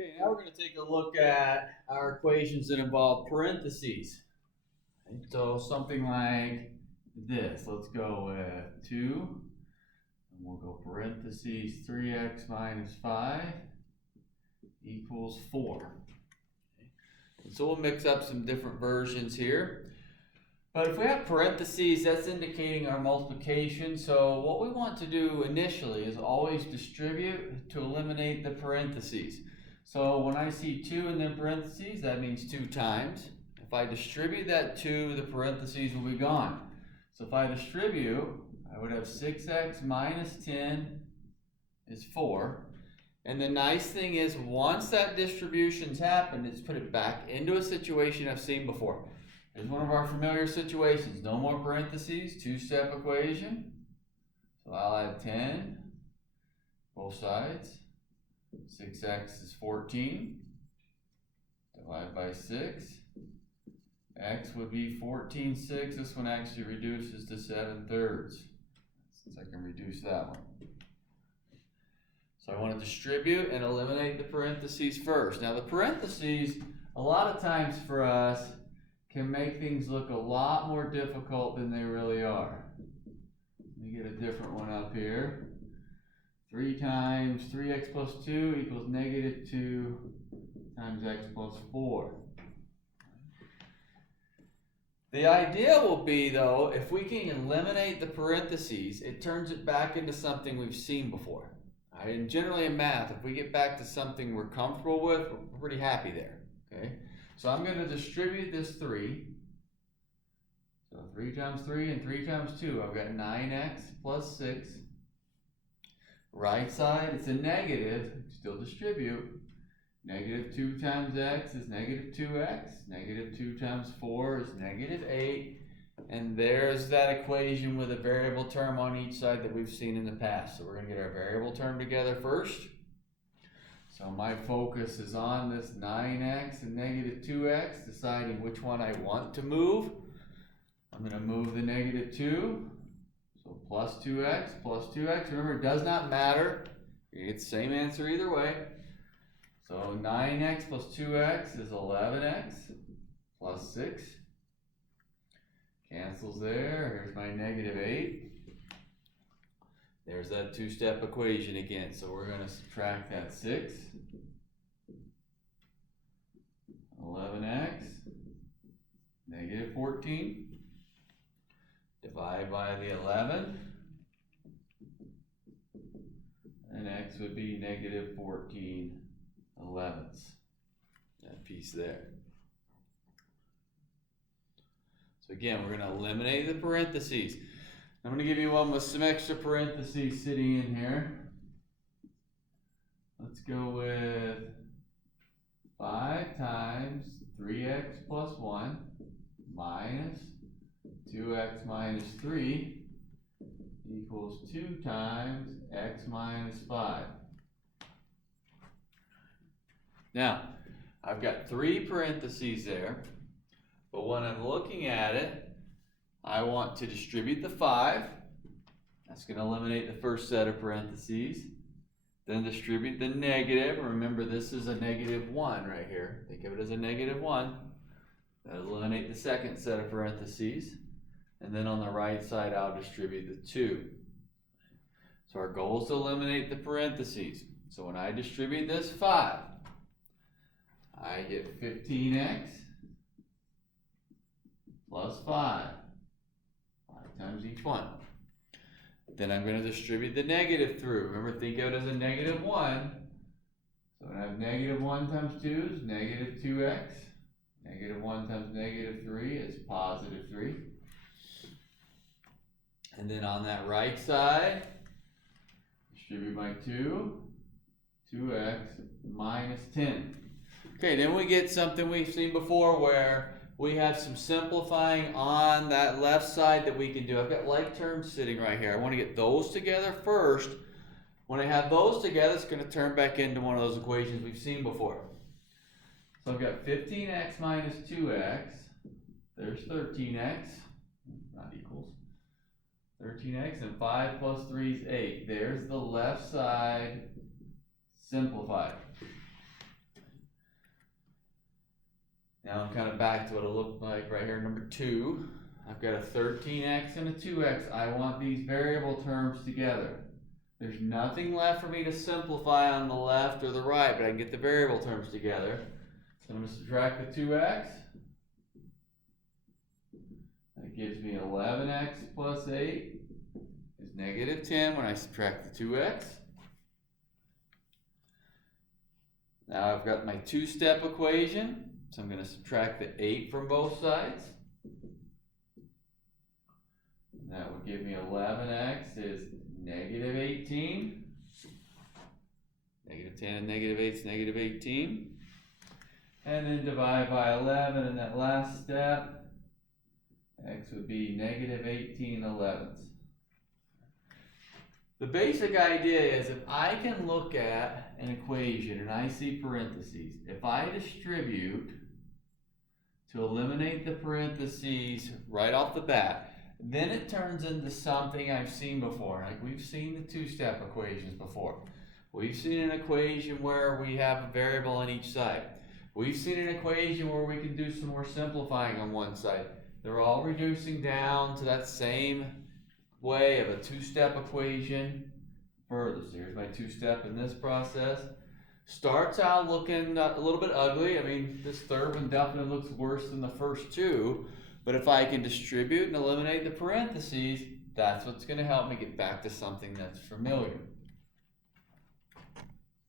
Okay, now we're going to take a look at our equations that involve parentheses. Okay, so something like this. Let's go with 2, and we'll go parentheses 3x minus 5 equals 4. Okay. And so we'll mix up some different versions here. But if we have parentheses, that's indicating our multiplication. So what we want to do initially is always distribute to eliminate the parentheses. So when I see 2 and then parentheses, that means 2 times. If I distribute that 2, the parentheses will be gone. So if I distribute, I would have 6x minus 10 is 4. And the nice thing is, once that distribution's happened, it's put it back into a situation I've seen before. Here's one of our familiar situations. No more parentheses, two-step equation. So I'll add 10, both sides. 6x is 14. Divide by 6. X would be 14/6. This one actually reduces to 7/3. Since I can reduce that one. So I want to distribute and eliminate the parentheses first. Now the parentheses, a lot of times for us, can make things look a lot more difficult than they really are. Let me get a different one up here. 3 times 3x plus 2 equals negative 2 times x plus 4. The idea will be, though, if we can eliminate the parentheses, it turns it back into something we've seen before. Right? And generally in math, if we get back to something we're comfortable with, we're pretty happy there. Okay? So I'm going to distribute this 3. So 3 times 3 and 3 times 2. I've got 9x plus 6. Right side, it's a negative. Still distribute. Negative 2 times x is negative 2x. Negative 2 times 4 is negative 8. And there's that equation with a variable term on each side that we've seen in the past. So we're going to get our variable term together first. So my focus is on this 9x and negative 2x, deciding which one I want to move. I'm going to move the negative 2. So plus 2x plus 2x. Remember, it does not matter. You get the same answer either way. So 9x plus 2x is 11x plus 6. Cancels there. Here's my negative 8. There's that two-step equation again. So we're going to subtract that 6. 11x, negative 14. Divide by the 11. And x would be negative 14/11. That piece there. So again, we're going to eliminate the parentheses. I'm going to give you one with some extra parentheses sitting in here. Let's go with 5 times 3x plus 1 minus 2x minus 3 equals 2 times x minus 5. Now, I've got 3 parentheses there, but when I'm looking at it, I want to distribute the 5. That's going to eliminate the first set of parentheses. Then distribute the negative. Remember, this is a negative 1 right here. Think of it as a negative 1. That'll eliminate the second set of parentheses. And then on the right side, I'll distribute the 2. So our goal is to eliminate the parentheses. So when I distribute this 5, I get 15x plus 5. 5 times each one. Then I'm going to distribute the negative through. Remember, think of it as a negative 1. So when I have negative 1 times 2 is negative 2x. Negative 1 times negative 3 is positive 3. And then on that right side, distribute by 2. 2x minus 10. Okay, then we get something we've seen before where we have some simplifying on that left side that we can do. I've got like terms sitting right here. I want to get those together first. When I have those together, it's going to turn back into one of those equations we've seen before. So I've got 15x minus 2x. There's 13x. Not equals. 13x and 5 plus 3 is 8. There's the left side simplified. Now I'm kind of back to what it looked like right here, number 2. I've got a 13x and a 2x. I want these variable terms together. There's nothing left for me to simplify on the left or the right, but I can get the variable terms together. So I'm going to subtract the 2x. That gives me 11x plus 8 is negative 10 when I subtract the 2x. Now I've got my two-step equation. So I'm going to subtract the 8 from both sides. And that would give me 11x is negative 18. Negative 10 and negative 8 is negative 18. And then divide by 11 in that last step. X would be negative 18 elevenths. The basic idea is if I can look at an equation and I see parentheses, if I distribute to eliminate the parentheses right off the bat, then it turns into something I've seen before. Like we've seen the two-step equations before. We've seen an equation where we have a variable on each side. We've seen an equation where we can do some more simplifying on one side. They're all reducing down to that same way of a two-step equation further. So here's my two-step in this process. Starts out looking a little bit ugly. I mean, this third one definitely looks worse than the first two. But if I can distribute and eliminate the parentheses, that's what's going to help me get back to something that's familiar.